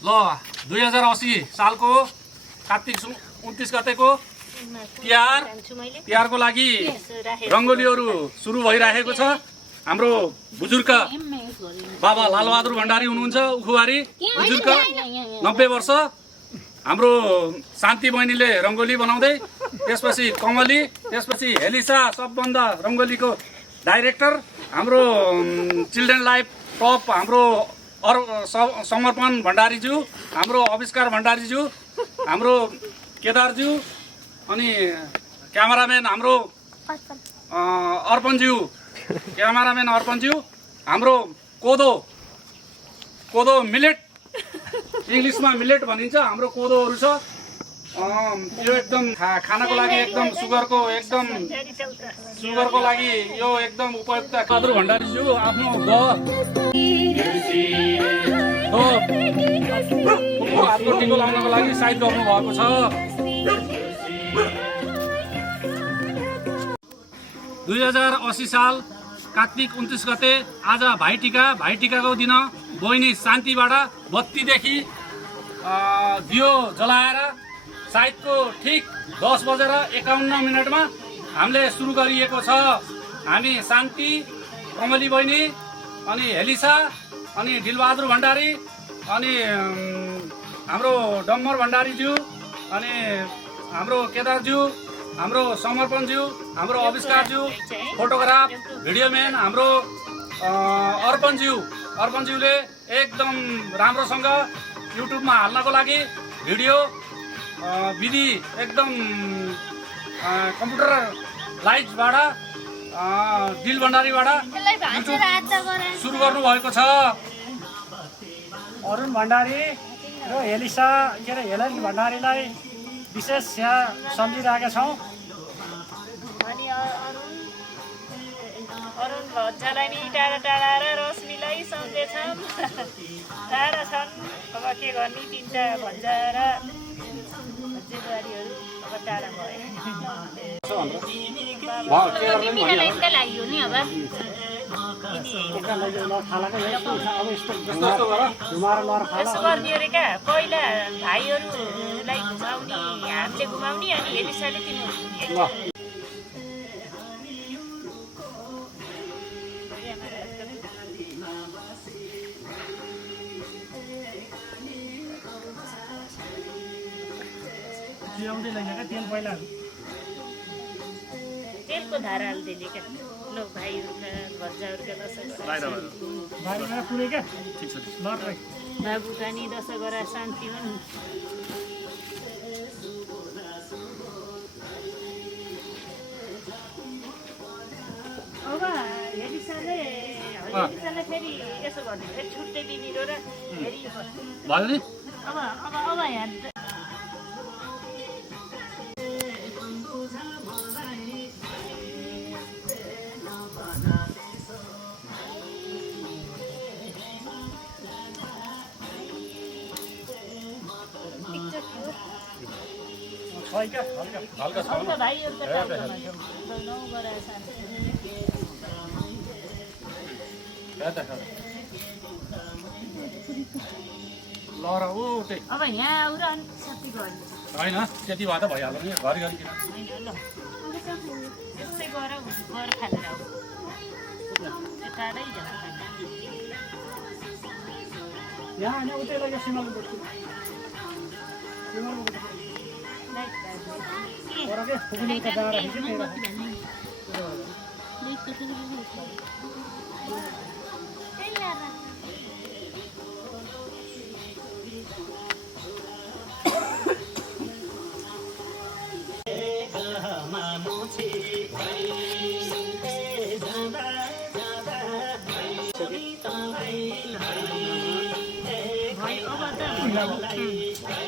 ल 2080 सालको कार्तिक 29 गतेको तिहारको लागि रङ्गोलीहरू सुरु भइरहेको छ। हाम्रो बुजुर्ग बाबा लालबहादुर भण्डारी हुनुहुन्छ, उखुवारी बुजुर्ग 90 वर्ष। हाम्रो शान्ति बहिनीले रङ्गोली बनाउँदै, त्यसपछि कमली, त्यसपछि हेलिसा सबभन्दा रङ्गोलीको डाइरेक्टर, हाम्रो चिल्ड्रेन लाइफ टप हाम्रो समर्पण भण्डारीज्यू, हाम्रो आविष्कार भण्डारीज्यू, हाम्रो केदारज्यू, अनि क्यामेराम्यान हाम्रो अर्पणज्यू, हाम्रो कोदो मिलेट, इङ्ग्लिसमा मिलेट भनिन्छ, हाम्रो कोदोहरू छ। यो एकदम खानाको लागि एकदम सुगरको लागि यो एकदम उपयुक्त। बहादुर भण्डारीज्यू आफ्नो हातको टिको लाउनको लागि साइड गर्नु भएको छ। 2080 साल कार्तिक 29 गते आज भाइटिकाको दिन बहिनी शान्तिबाट बत्तीदेखि दियो जलाएर साइदको ठिक 10:51 हामीले सुरु गरिएको छ। हामी शान्ति, कमली बहिनी, अनि हेलिसा, अनि दिलबहादुर भण्डारी, अनि हाम्रो डम्बर भण्डारीज्यू, अनि हाम्रो केदारज्यू, हाम्रो समर्पणज्यू, हाम्रो आविष्कारज्यू, फोटोग्राफ भिडियोम्यान हाम्रो अर्पणज्यूले एकदम राम्रोसँग युट्युबमा हाल्नको लागि भिडियो विधि एकदम कम्प्युटर लाइटबाट दिल भण्डारीबाट सुरु गर्नुभएको छ। अरुण भण्डारी र हेलिसा हेलेन भण्डारीलाई विशेष यहाँ सम्झिरहेका छौँ। अनि अरुण भज्जालाई नि टाढा टाढा र रश्मिलाई सम्झेछौँ। टाढा छन्, अब के गर्ने, तिनवटा भज्जा र भज्जेबारीहरू अब टाढा भए। लाग्यो नि अब यसो गर्ने अरे क्या, पहिला भाइहरूलाई घुमाउने, हामीले घुमाउने, अनि हेलिसाले तिनीहरू। तेलको धारा हाल्दै क्या लोक भाइहरूका भज्जाहरूका बाबु कानी दशा गरा शान्ति हुन्। अब हेलिसाले फेरि यसो गर्ने, फेरि छुट्टै बिमिरो र फेरि अब यहाँ हल्का भाइहरूको अब यहाँ आउर अनि सबै गर्ने होइन, त्यति भए त भइहाल्यो नि, घरिघरि किन यसै गएर खाएर आऊ, टाढै जानु यहाँ होइन उतै लाग्यो सिमलको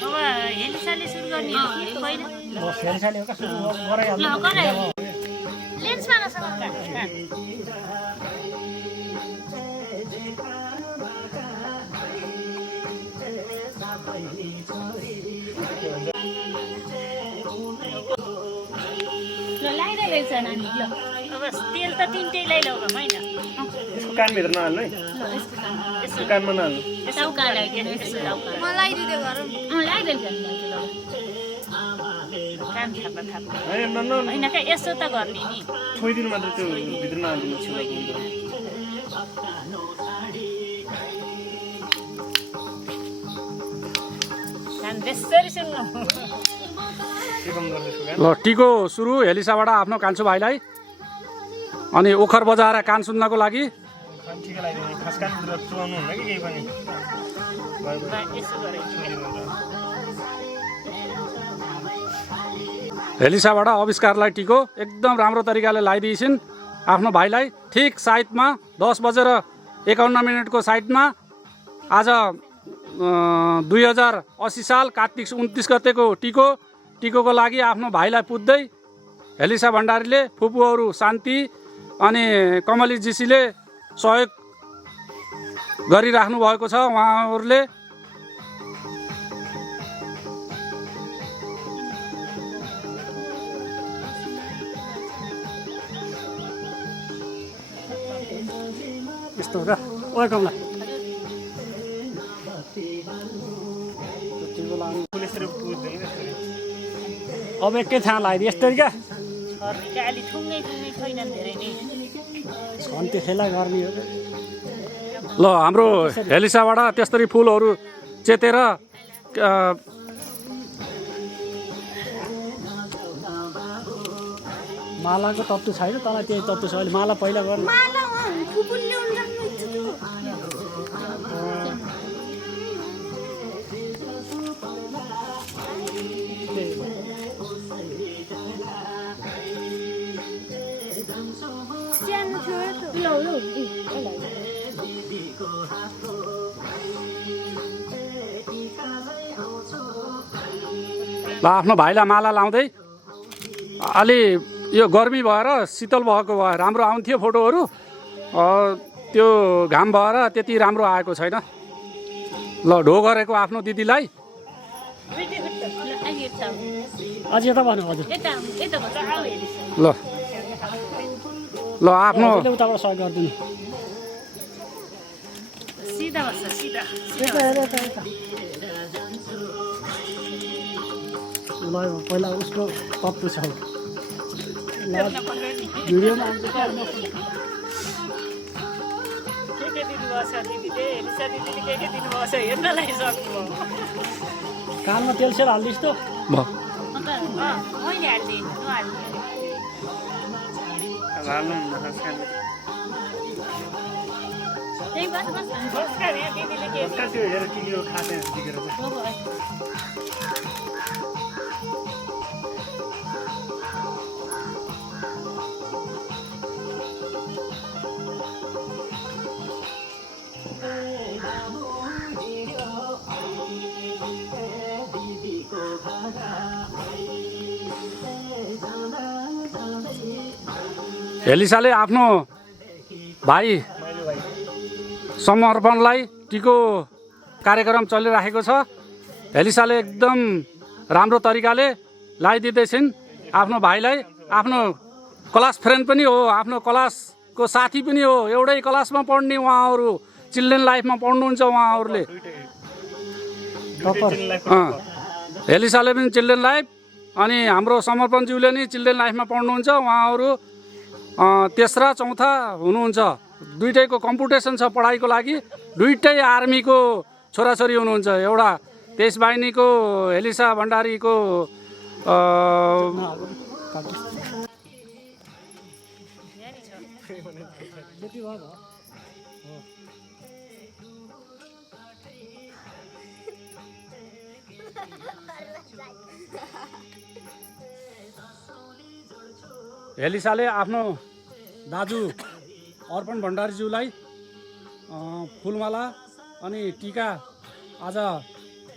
अब हेलिसाले सुरु गर्ने हो कि पहिला लेन्समा लगाइरहेको छ नानी। अब तेल त तिनटै लैलौ होइन। यसको कानभित्र नहाल्नु है यसको कानमा नहाल्नु यसो कान लगाइदिनु यसो मलाई दिँदै गरौँ कान थाप्दा होइन होइन क्या यसो त गर्ने नि छोइदिनु मात्र त्यो भित्र नहाल्नु कान त्यसरी सुन्नु ल टिको सुरु हेलिसाबाट आफ्नो कान्छु भाइलाई अनि ओखर बजाएर कान सुन्नको लागि ठिकै लाग्दैन खास कानभित्र चुहाउनु हुन्न कि केही पनि यसो गरेर हेलिसाबाट आविष्कारलाई टिको एकदम राम्रो तरिकाले लगाइदिइसिन् आफ्नो भाइलाई ठिक साइडमा 10:51 साइडमा आज 2080 साल कार्तिक 29 गतेको टिकोको लागि आफ्नो भाइलाई पुज्दै हेलिसा भण्डारीले फुपूहरू शान्ति अनि कमली जीसीले सहयोग गरिराख्नु भएको छ उहाँहरूले यस्तो हो क्या ओए कमला अब एकै ठाउँ लगाइदियो यस्तरी क्या छर्ने अलि ठुङ्गै छैनन् धेरै नै छन् त्यो खेला गर्ने हो ल हाम्रो हेलिसाबाट त्यस्तरी फुलहरू चेतेर मालाको तत्त्व छैन तँलाई त्यही तत्त्व छ अहिले माला पहिला गर्नु ल आफ्नो भाइलाई माला लाउँदै अलि यो गर्मी भएर शीतल भएको भए राम्रो आउँथ्यो फोटोहरू त्यो घाम भएर त्यति राम्रो आएको छैन ल ढो गरेको आफ्नो दिदीलाई अझ यता भन्नु हजुर ल ल आफ्नो उताबाट सहयोग गरिदिनु सिधा बस्छ सिधा ल पहिला उसको तत्त्व छ भिडियोमा के दिनुभएको छ दिदीले हेलिसा दिदीले के दिनुभएको छ हेर्नलाई सक्नुभयो कानमा तेल सेल हालिदिस् त मैले हालिदिएँ नहाल्ने त्यही बस दिदीले के त्यो हेर के यो खाँदै टिकेर हेलिसाले आफ्नो भाइ समर्पणलाई टिको कार्यक्रम चलिराखेको छ हेलिसाले एकदम राम्रो तरिकाले लगाइदिँदैछिन् आफ्नो भाइलाई आफ्नो क्लास फ्रेन्ड पनि हो आफ्नो क्लासको साथी पनि हो एउटै क्लासमा पढ्ने उहाँहरू चिल्ड्रेन लाइफमा पढ्नुहुन्छ उहाँहरूले हेलिसाले पनि चिल्ड्रेन लाइफ अनि हाम्रो समर्पणज्यूले नि चिल्ड्रेन लाइफमा पढ्नुहुन्छ उहाँहरू तेस्रा चौथा हुनुहुन्छ दुईटैको कम्पिटिसन छ पढाइको लागि दुईटै आर्मीको छोराछोरी हुनुहुन्छ एउटा 23 बाहिनीको हेलिसा भण्डारीको हेलिसाले आफ्नो दाजु अर्पण भण्डारीज्यूलाई फुलमाला अनि टिका आज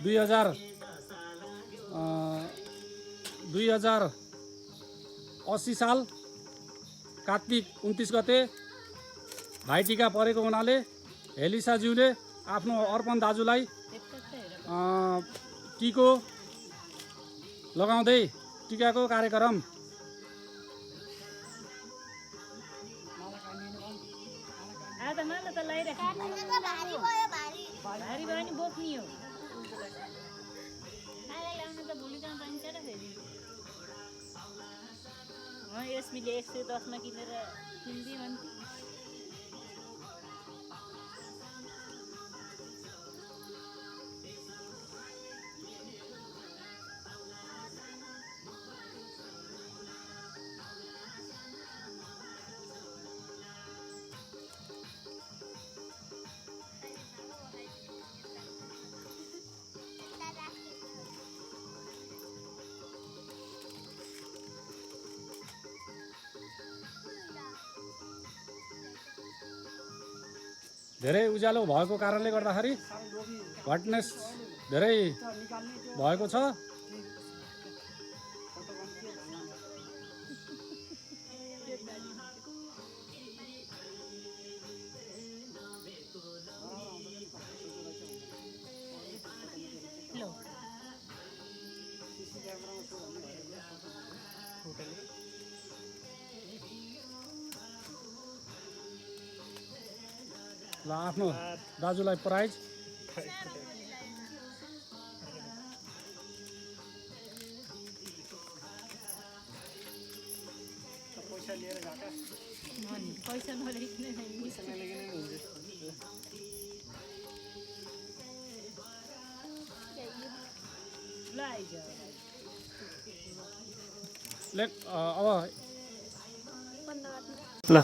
2080 साल कार्तिक 29 गते भाइटिका परेको हुनाले हेलिसाज्यूले आफ्नो अर्पण दाजुलाई टिको लगाउँदै टिकाको कार्यक्रम आज माला त लगाइराख्नु भारी भयो नि बोक्ने हो आएर ल्याउनु त भोलि जाउँ पाइन्छ र फेरि यसमीले 110 मा किनेर किनिदियो भन्थे धेरै उज्यालो भएको कारणले गर्दाखेरि ब्राइटनेस धेरै भएको छ। ल आफ्नो दाजुलाई प्राइज पैसा लिएर गएका पैसा नलिकन ल आइज लेख अब ल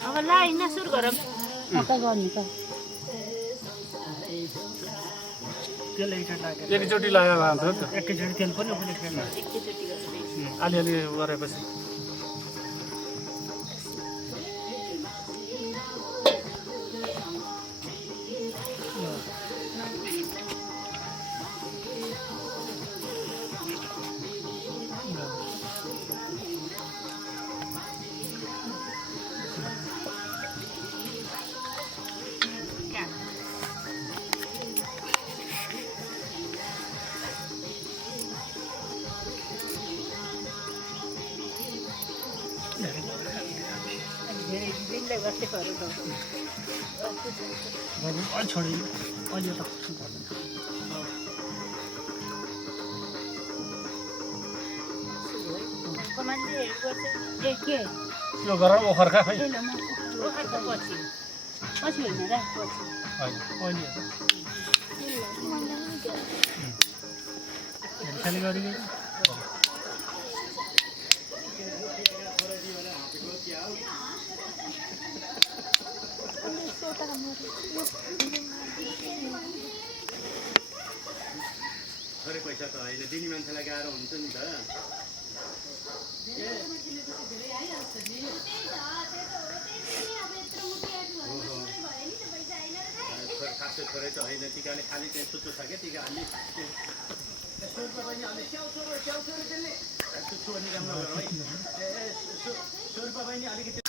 अब ला हिँड्न सुरु गरौँ कता गर्नु त तेल एकचोटि लाग्यो एकैचोटि लगाएर लान्छ नि त एकैचोटि तेल पनि एकचोटि एकैचोटि गर्दै अलिअलि गरेपछि अलि छोडी अलि यता कमानले गर्छ ए के त्यो गरेर ओखर्का खै ल म ओखरको पछि पछि होइन र पछि होइन खाली गरी थोरै पैसा त होइन दिने मान्छेलाई गाह्रो हुन्छ नि त खासै थोरै त होइन टिकाले खालि त्यहाँ सुत्नु छ क्या टिका अलि छोरी राम्रो है बहिनी अलिकति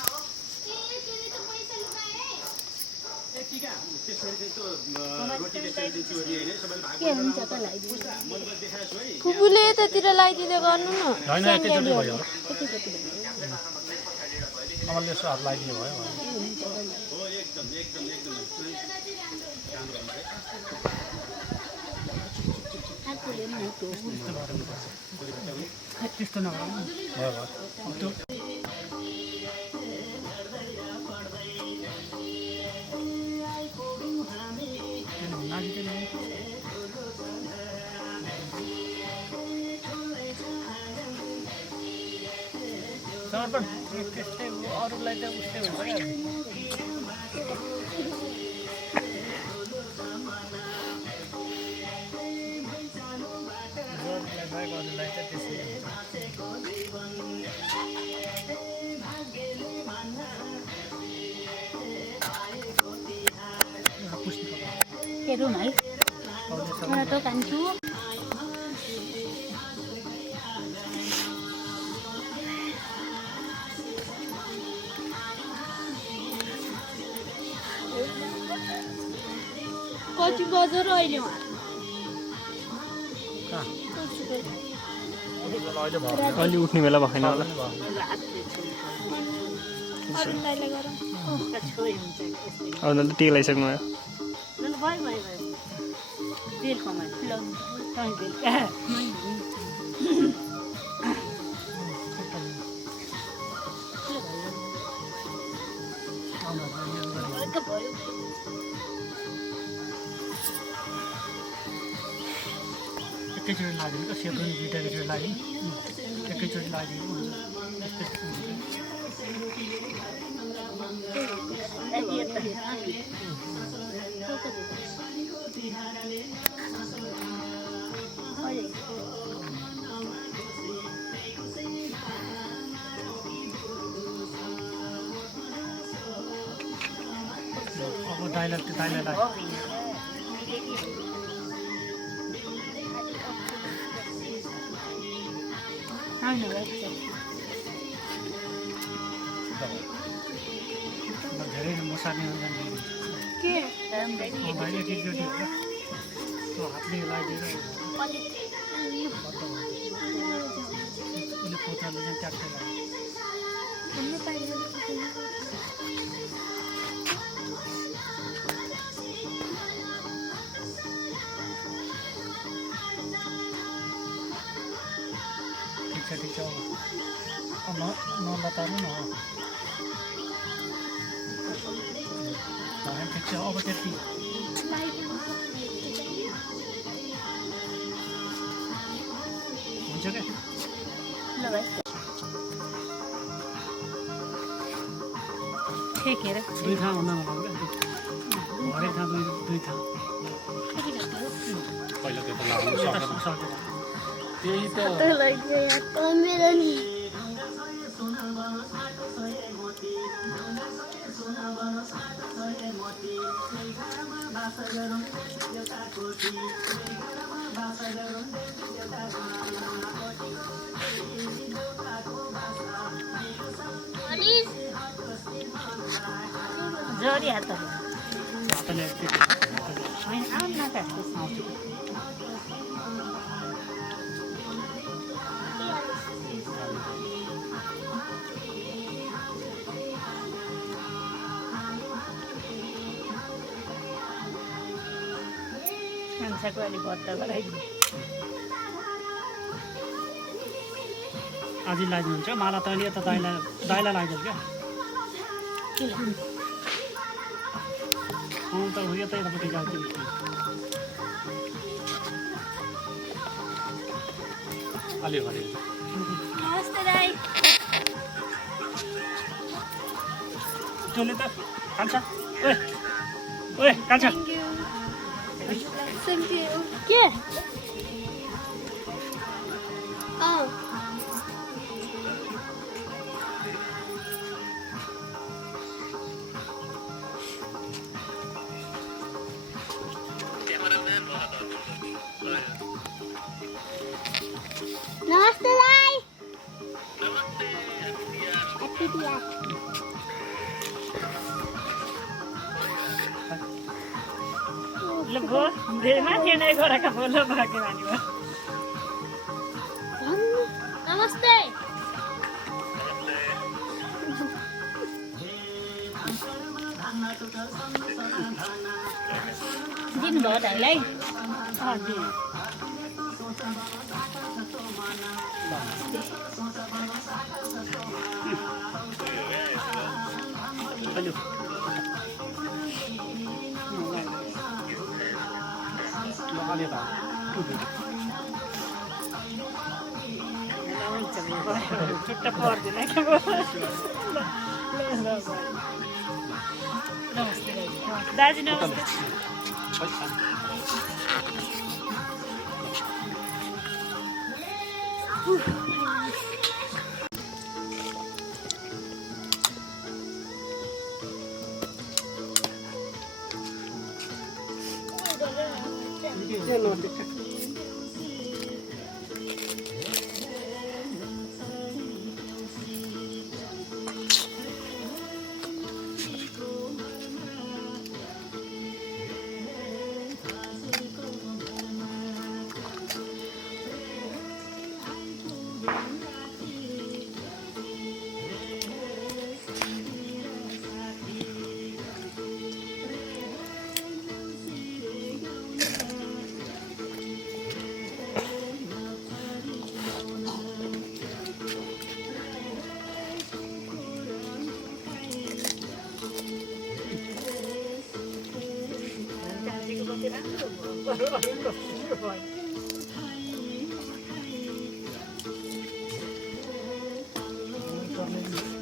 टिका त्यसरी चाहिँ रोटीले दिन्छु होइन सबैले भाग के हुन्छ त लगाइदिनु मन देखाएको छु है फुपूले यतातिर लगाइदिँदै गर्नु न होइन एकैचोटि भयो एकैचोटि भयो कमलले यसो हात लगाइदियो भयो हो एकदम एकदम एकदम राम्रो आफूले पनि त्यस्तो नगरौँ भयो समर्पण त्यस्तै अरूलाई त उस्तै हुन्छ क्या के रुम है मलाई त कान्छु पछि बजार अहिले उहाँ अहिले उठ्ने बेला भएन होला अब त टेक लगाइसक्नु भयो तेल कमाइ एकैचोटि लाग्यो नि त सेतो दुईवटा एकैचोटि लाग्यो नि एकैचोटि लाग्यो अब दाइलाई लाग्यो धेरै मसार्ने के भाइले एकचोटि हो त्यो हातले लगाइदिएर उसले पोचाले चाहिँ ट्याक्कै लाग्यो ठिक छ अब नलतार्नु न ठिक छ अब त्यति हुन्छ क्या ठेकेर दुई ठाउँ हुन नलाग्यो क्या हरेक ठाउँ दुई ठाउँ पहिला त्यो त लाग्नु सक्दैन त्यही त जोडी हात हातले होइन आउनु न त मान्छेको अलिक भत्ता गराइदिनु आधी लगाइदिनुहुन्छ माला त अहिले यता दाइलाई लगाइदिनु क्या त यता यतापट्टि जान्छु अलि भने नमस्ते दाइ तँले त कान्छ ओए ओए कान्छ के नमस्ते दाइ नमस्ते ल गो माथि नै गरेका बोलो भाग्य मानि भयो नमस्ते दिनुभयो दाइलाई छुट्टा पर्दैन क्या नमस्ते दाजु नमस्ते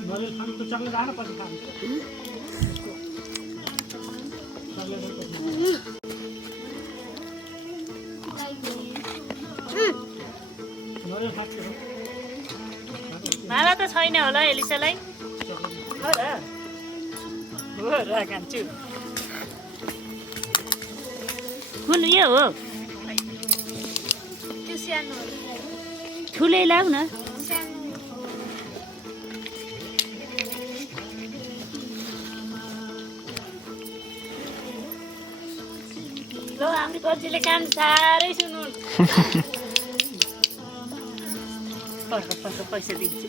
नरिवल खानु त चल्न जान पछि खान्छ नरिवल खान्छ माला त छैन होला एलिसालाई खान्छु कुन यो हो त्यो सानो ठुलै लाउ न ल हामी कतिले काम साह्रै सुन्नु पैसा दिन्छु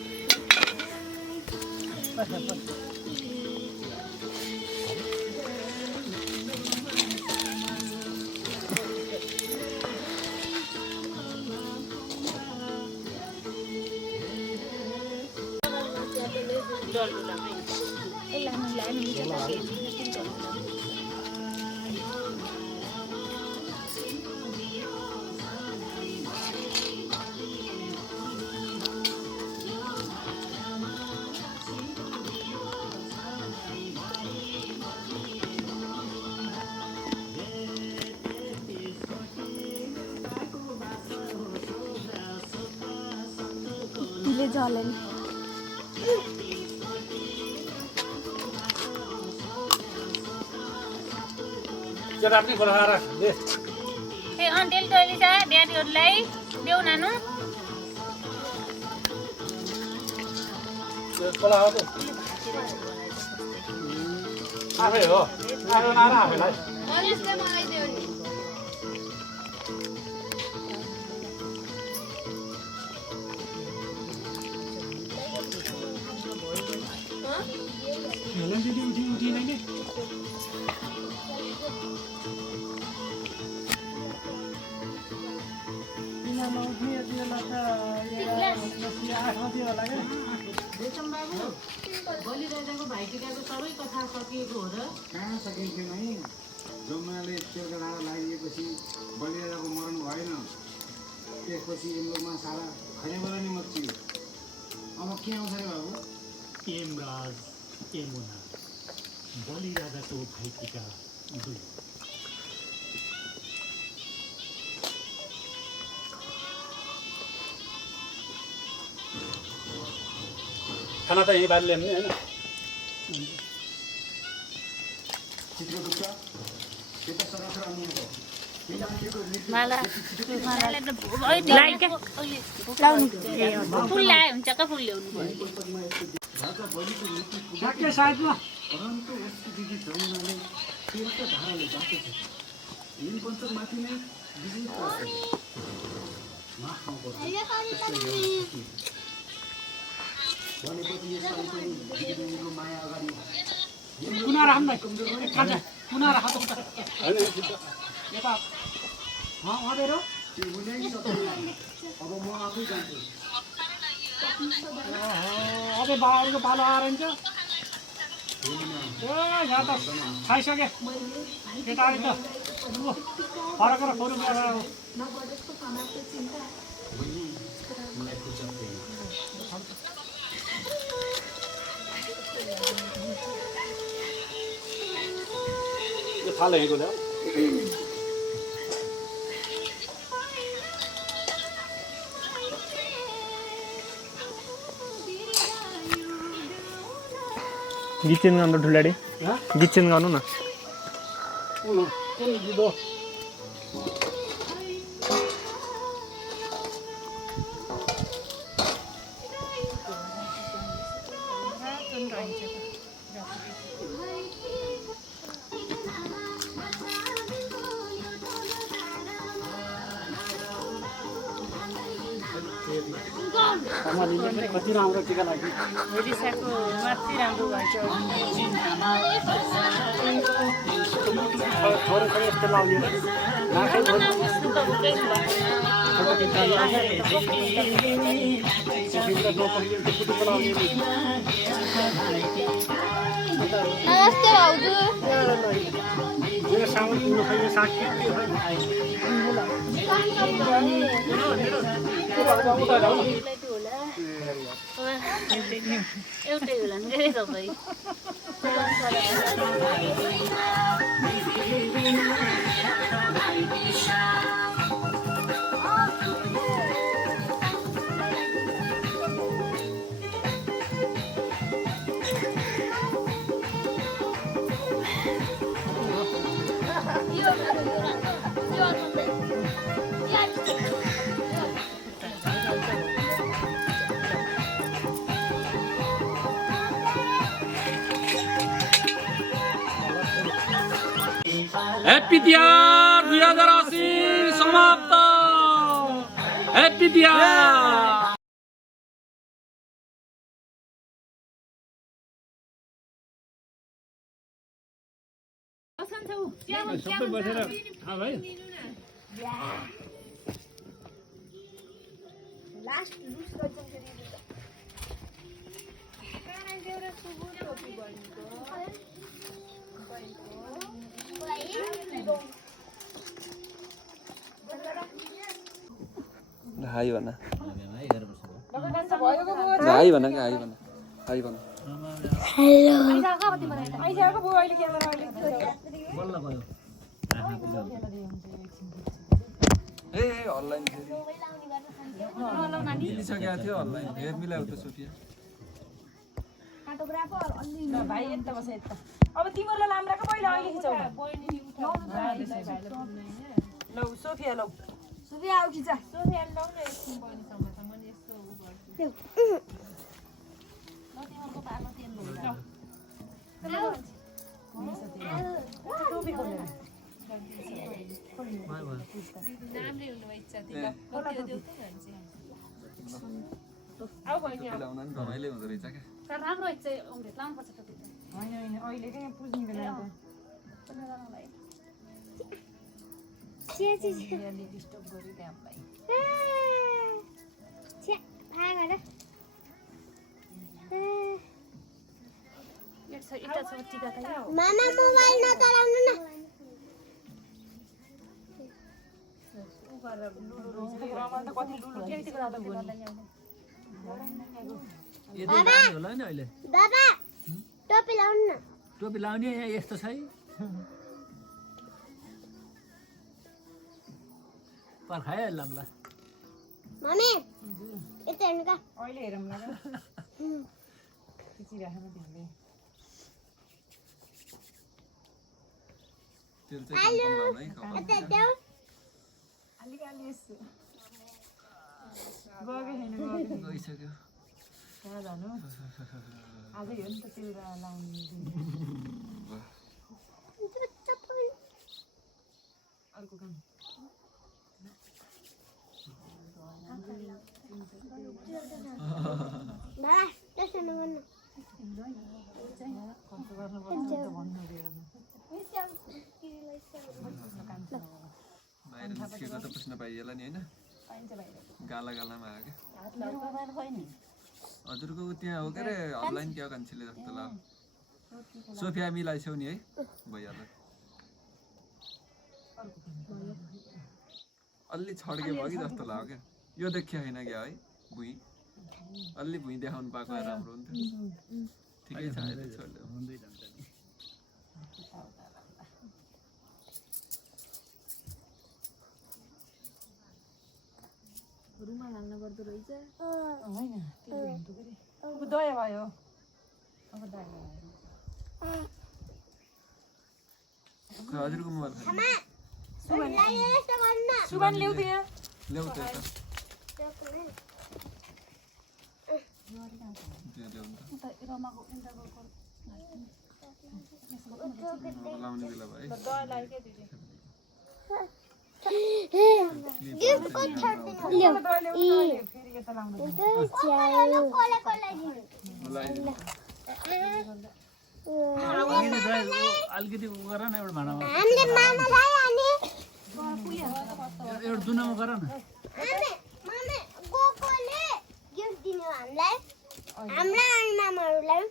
दिले जलेन जरा पनि बोलाएर दे ए अन्टेल त एलिसा ड्याडीहरूलाई देऊ नानु बोलाओ त आफै हो आफै नआएर आफैलाई अलिसले मलाई देऊ नि हेलन दिदी उठिँदैन नि दिनमा उठ्ने यति बेला त 8 बजी होला क्या कहाँ सकिन्थ्यो नै जमुनाले तेलका डाँडा लगाइदिएपछि बलिराजाको मरण भएन त्यसपछि यमलोकमा सारा खरेबला नि मच्चियो अब के आउँछ रे बाबु यमराज यमुना बलिराजाको भाइटिका 2 खाना त यहीँ बाहिर ल्याउने होइन चित्रगुप्त यता सरासर आउनुहुन्छ माला मालाले त लाइ क्या फुल लाए हुन्छ का फुल ल्याउनु पर्यो ठ्याक्कै साइडमा परन्तु उसको दिदी जमुनाले तेलका धाराले जाँदैछ यिन पञ्चकमाथि नै विजय प्राप्त माफ भनेपछि यसपालि पनि दिदीबहिनीको माया अगाडि कुना राख्दै खान्छ कुना राख यता अँधेरो त्यो हुनै सक्दैन अब म आफै जान्छु अझै बाबाहरूको पालो आएर हुन्छ ए यहाँ त खाइसके केटाले त फरक र खोरु गरेर यो थाल यहीँको ल्याऊ गीत चेन्ज गर्नु ठुलाडी गीत चेन्ज गर्नु न कुन गीत हो कमलीले पनि कति राम्रो टिका लाग्यो एलिसाको माथि राम्रो भएछ थोरै थोरै यस्तो लाउने नाकै थोरै नमस्ते भाउजू यो साउन्ड किन्नु खोइ साग एउटै होला नि के तपाईँ ह्याप्पी तिहार 2080 समाप्त ह्याप्पी तिहार सबै बसेर खा भाइ हाई भन हाई भन क्या हाई भन हाई भन ए अनलाइन मिलिसकेको थियो अनलाइन हेर मिलाउ त सोफिया अब तिमीलाई लाम्राको पहिला अहिले खिचाउ लौ सोफिया लौ सुबह आऊ खिचा सोफिया लौ न एकछिन बहिनीसँग त मैले यस्तो उ गर्छु ल तिमीहरूको पालो तेल भयो टोपी खोलेर नामले हुनु इच्छा थियो कति देऊ त भन्छ आऊ बहिनी आऊ लाउन नि रमाइलो हुँदो रहेछ क्या तर राम्रो चाहिँ अमृत लाउनुपर्छ टोपी हैन हैन अहिले के पुज्नु बेला छे छे छे यसले डिस्टर्ब गरिदिए हामीलाई छे भाग गरे इटा छ टिका त मामा मोबाइल नचलाउनु न उ गरेर लुलु रमाल त कति लुलु खेल्थ्यो त भोलि बाबा टोपी लाउनु न टोपी लाउने यहाँ यस्तो छ है पर्खाइहाल्लाम ल मम्मी यता हेर्नु का अहिले हेरौँ न खिचिराखेर तिमीले तेल चाहिँ कम लाउन है कपाल यता देऊ अलिअलि यसो गएको छैन गएको गइसक्यो कहाँ जानु आजै हो नि त तेल लाउने अर्को काम बाबा त्यसो नगर्नु खर्च गर्नुपर्छ नि त भन्नु दिएर बाहिर निस्केको त पुस्न पाइएला नि होइन पाइन्छ बाहिर गाला गालामा आयो क्या मेरो मोबाइल खोइ नि हजुरको उ त्यहाँ हो के अरे अनलाइन क्या कान्छीले जस्तो ल सोफिया मिलाइछौ नि है भइहाल्यो अलि छड्के भयो कि जस्तो लाग्यो क्या यो देखियो होइन क्या है भुइँ अलि भुइँ देखाउनु पाएको भए राम्रो हुन्थ्यो ठिकै छ अहिले छोड्यो रुमाल हाल्नु पर्दो रहेछ होइन त्यो हुन्थ्यो फेरि अब दया भयो अब दया भयो हजुरको मोबाइल खाली सुभान ल्याउ त यहाँ ल्याउ त यता लाउने बेला भयो है दया लाग्यो क्या दिदी गिफ्ट को छाड्दिनु ल्याउ कोला कोला दिनु अलिकति उ गर न एउटा भाँडामा हामीले मामालाई अनि एउटा दुनामा गर न मामे गोकोले गिफ्ट दिनु हामीलाई हाम्रा अनि मामाहरूलाई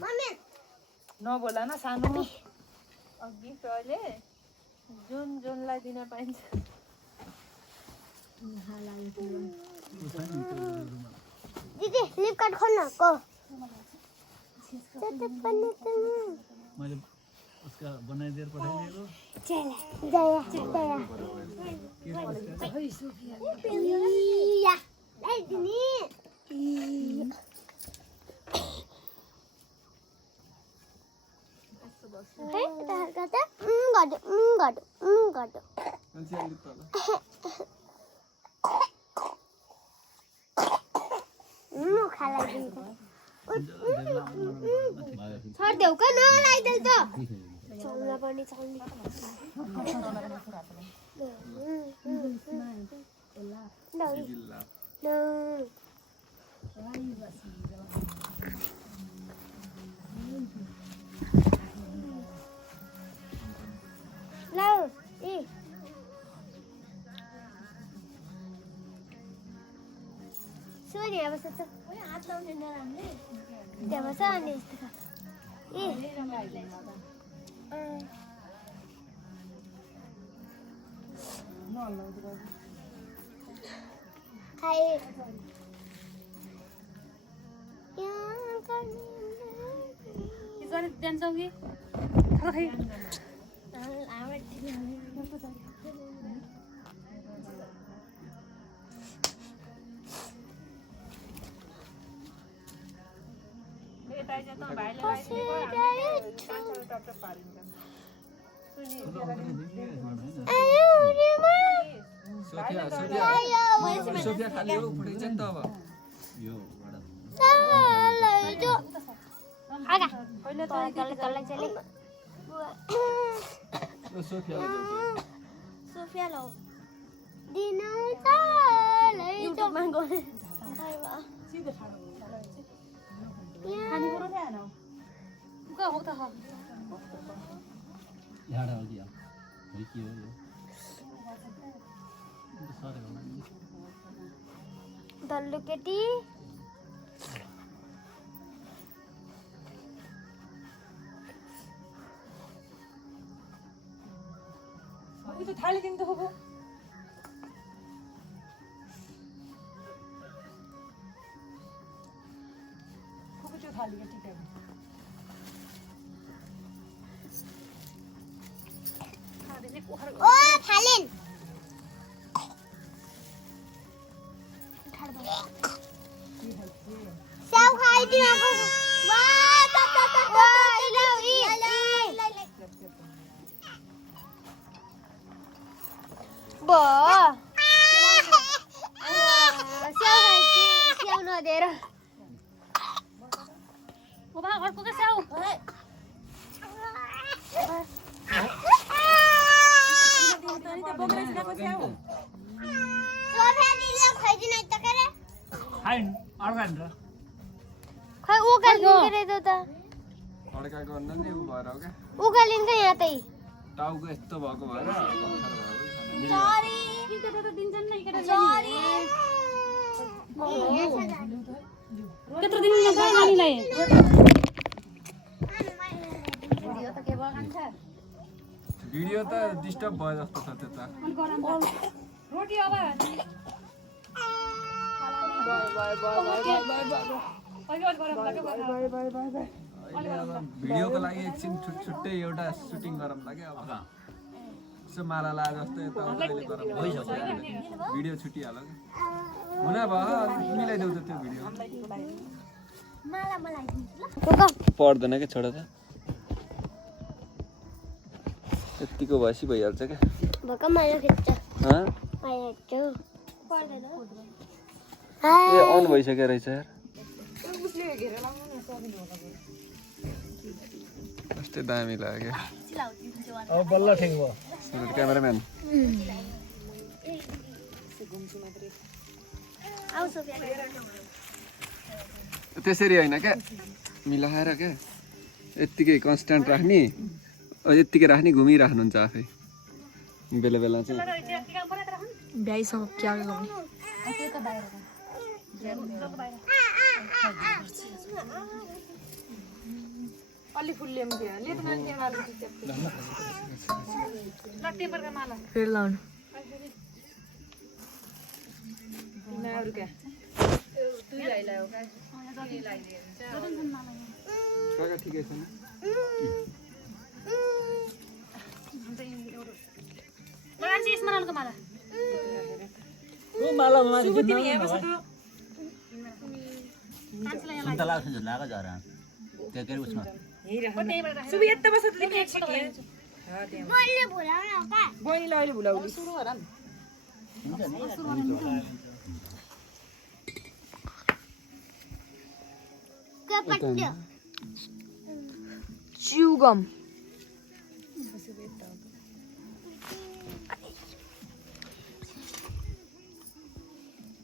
मम्मी नबोला न सानो गिफ्ट अहिले जुनलाई दिन पाइन्छ दिदी फ्लिपकार्ट खोल्न को मैले उसका बनाइदिएर पठाइदिएको छाड्देऊ का नलाइदेऊ त चल्न पनि चल्ने Sorry, I was at the there was an Hi. Is that it dance hogi? Okay. Sophia खाली हो फुटेछ नि त अब आगा पहिले तल चले सोफिया लो दिनो चले युट्युबमा गए सीधे खानु खाने कुरो थिएन उका हो त हो झाडा हो दिया है के हो यो सारे गर्नु दल्लु केटी उ त थाली दिनु त हो खुकुचो थाली के ठीक है ओ थालिन Sao khai đi nào con. Wow, đâu y. Bỏ. Sao khai đi, sao nó để rồi. ओ बा घरको के साउ सोफा दिला खाइदिन त करे खाइन अर्गान र खै उकालिन के रे त अड्का गर्न नि उ भएर हो क्या उकालिन के यहाँ तै टाउको यस्तो भएको भएर सरी किन त दिन्छन् नै केटा सरी त्यत्रो दिन न गए नानीलाई भिडियो त डिस्टर्ब भयो जस्तो छ त्यो त रोटी अब भिडियोको लागि एकछिन छुट्टै एउटा सुटिङ गरौँ ला क्या अब यसो माला ला जस्तो यताउता अहिले गरौँ भिडियो छुटिहाल्यो कि हुन भयो मिलाइदेऊ त त्यो भिडियो माला मलाई पर्दैन क्या छोडा त यतिको भएपछि भइहाल्छ क्या भक माला खिच्छ हाँ? माला खिच्छ पर्दैन ए अन भइसक्यो रहेछ यार कस्तो दामी लाग्यो अब बल्ल ठिक भयो क्यामेराम्यान त्यसरी होइन क्या मिलाएर क्या यत्तिकै कन्स्ट्यान्ट राख्ने यत्तिकै राख्ने घुमिराख्नुहुन्छ आफै बेला बेला चाहिँ भ्याइसँग क्या गर्ने अलि फुलले फेरि लाउनु ठिकै छ सुन्तला जस्तो लाग्यो झरा के अरे उसमा मैले भुलाउन का बहिनीलाई अहिले भुलाउनु कपट्यो च्युगम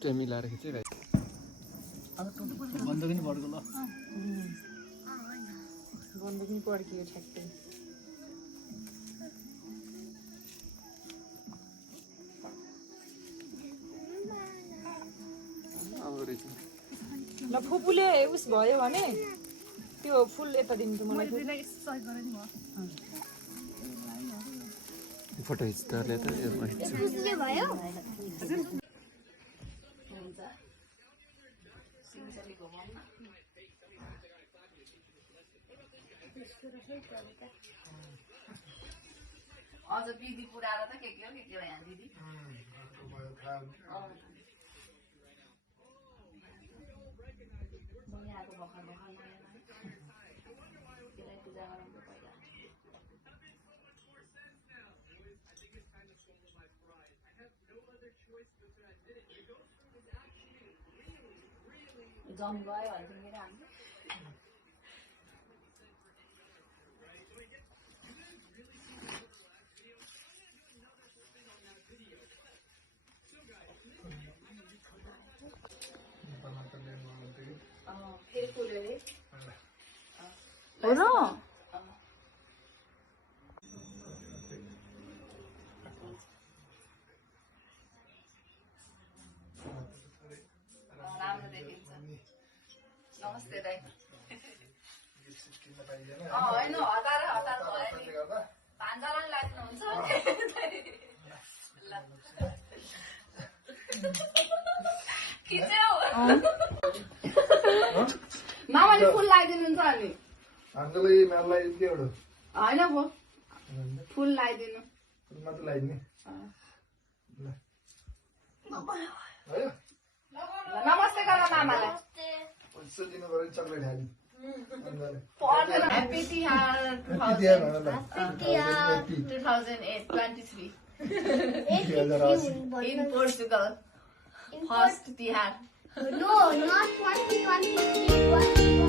त्यो मिलाएर खिचिरहेको बन्दुक नि पड्को ल बन्दुक नि पड्कियो ठ्याक्कै ल फुपूले उस भयो भने त्यो फुल यता दिनु मलाई फोटो खिच्दाले त उसले भयो अझ दिदी पुऱ्याएर त के हो यहाँ दिदी यहाँको भर्खर भर्खर त्यसलाई पूजा गराउनु पहिला जम गयो भने त मेरो हाम्रो फेरि फुल्यो अरे हो र राम्रो देखिन्छ नमस्ते दाइ होइन हतार हतार भयो नि 5 जना लाग्नुहुन्छ मामाले फुल लगाइदिनुहुन्छ अनि हामीलाई मेललाई के एउटा होइन पो फुल लगाइदिनु मात्र लगाइदिने नमस्ते गर मामालाई पैसा दिनु पर्यो चक्लेट खाने happy Tihar 2008-23 in Portugal first Tihar No, not 2020.